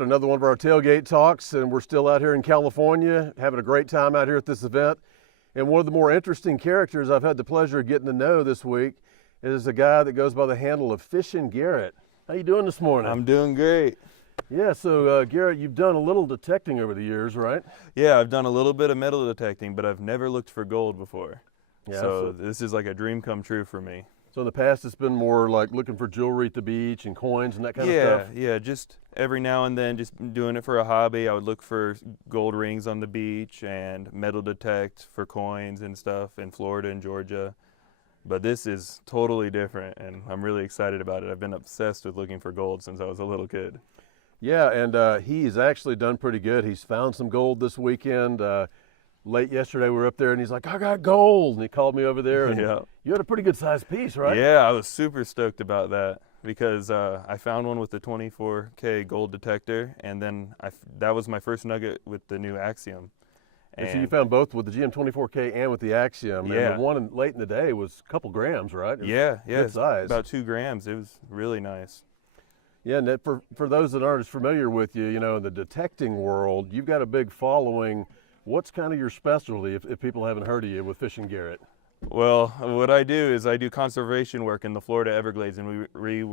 right, another one of our Tailgate Talks, and we're still out here in California, having a great time out here at this event. And one of the more interesting characters I've had the pleasure of getting to know this week is a guy that goes by the handle of FishingGarrett. How you doing this morning? I'm doing great. Yeah, so Garrett, you've done a little detecting over the years, right? Yeah, I've done a little bit of metal detecting, but I've never looked for gold before. Yeah, so this is like a dream come true for me. So in the past, it's been more like looking for jewelry at the beach and coins and that kind of stuff? Yeah, just every now and then, just doing it for a hobby. I would look for gold rings on the beach and metal detect for coins and stuff in Florida and Georgia. But this is totally different, and I'm really excited about it. I've been obsessed with looking for gold since I was a little kid. Yeah, and he's actually done pretty good. He's found some gold this weekend. Late yesterday, we were up there, and he's like, I got gold. And he called me over there, and you had a pretty good sized piece, right? Yeah, I was super stoked about that because I found one with the 24K gold detector, and then that was my first nugget with the new Axiom. And so you found both with the GM24K and with the Axiom. Yeah. And the one late in the day was a couple grams, right? Yeah, good size. About 2 grams. It was really nice. Yeah, and that for those that aren't as familiar with you, you know, in the detecting world, you've got a big following. What's kind of your specialty, if people haven't heard of you, with FishingGarrett? Well, what I do is I do conservation work in the Florida Everglades, and we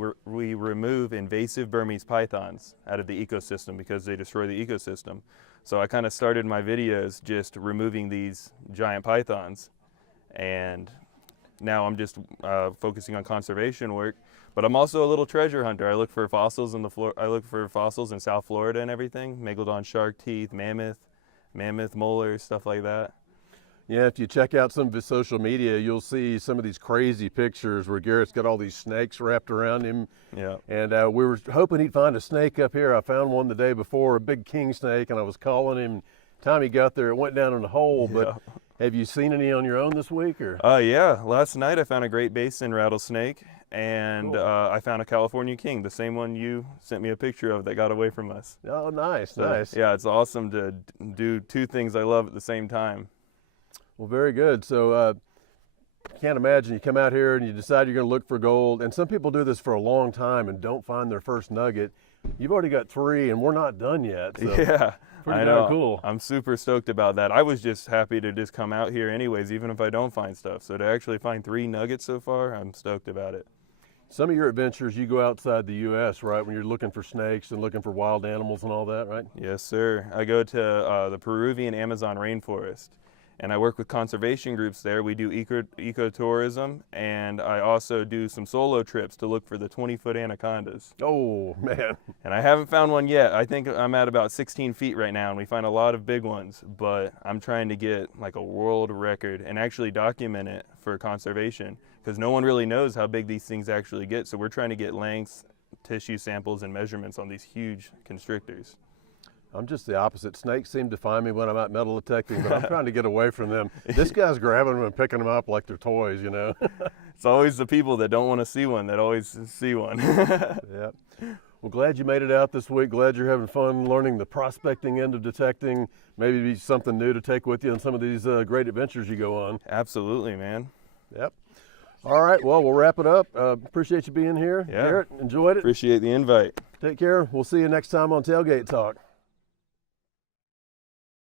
remove invasive Burmese pythons out of the ecosystem because they destroy the ecosystem. So I kind of started my videos just removing these giant pythons, and now I'm just focusing on conservation work. But I'm also a little treasure hunter. I look for fossils in in South Florida and everything. Megalodon shark teeth, mammoth molars, stuff like that. Yeah, if you check out some of his social media, you'll see some of these crazy pictures where Garrett's got all these snakes wrapped around him. Yeah. And we were hoping he'd find a snake up here. I found one the day before, a big king snake, and I was calling him. Time he got there, it went down in a hole. But have you seen any on your own this week? Or? Yeah, last night I found a Great Basin rattlesnake, and cool. I found a California king, the same one you sent me a picture of that got away from us. Oh, nice, so, nice. Yeah, it's awesome to do 2 things I love at the same time. Well, very good. So can't imagine you come out here and you decide you're going to look for gold, and some people do this for a long time and don't find their first nugget. You've already got 3, and we're not done yet. So yeah, pretty I know. Cool. I'm super stoked about that. I was just happy to just come out here anyways, even if I don't find stuff. So to actually find 3 nuggets so far, I'm stoked about it. Some of your adventures, you go outside the U.S., right, when you're looking for snakes and looking for wild animals and all that, right? Yes, sir. I go to the Peruvian Amazon rainforest, and I work with conservation groups there. We do ecotourism, and I also do some solo trips to look for the 20-foot anacondas. Oh, man. And I haven't found one yet. I think I'm at about 16 feet right now, and we find a lot of big ones, but I'm trying to get like a world record and actually document it for conservation, because no one really knows how big these things actually get. So we're trying to get lengths, tissue samples, and measurements on these huge constrictors. I'm just the opposite. Snakes seem to find me when I'm out metal detecting, but I'm trying to get away from them. This guy's grabbing them and picking them up like they're toys, you know. It's always the people that don't want to see one that always see one. Yeah. Well, glad you made it out this week. Glad you're having fun learning the prospecting end of detecting. Maybe be something new to take with you on some of these great adventures you go on. Absolutely, man. Yep. All right, well, we'll wrap it up. Appreciate you being here. Yeah. Garrett, enjoyed it. Appreciate the invite. Take care. We'll see you next time on Tailgate Talk.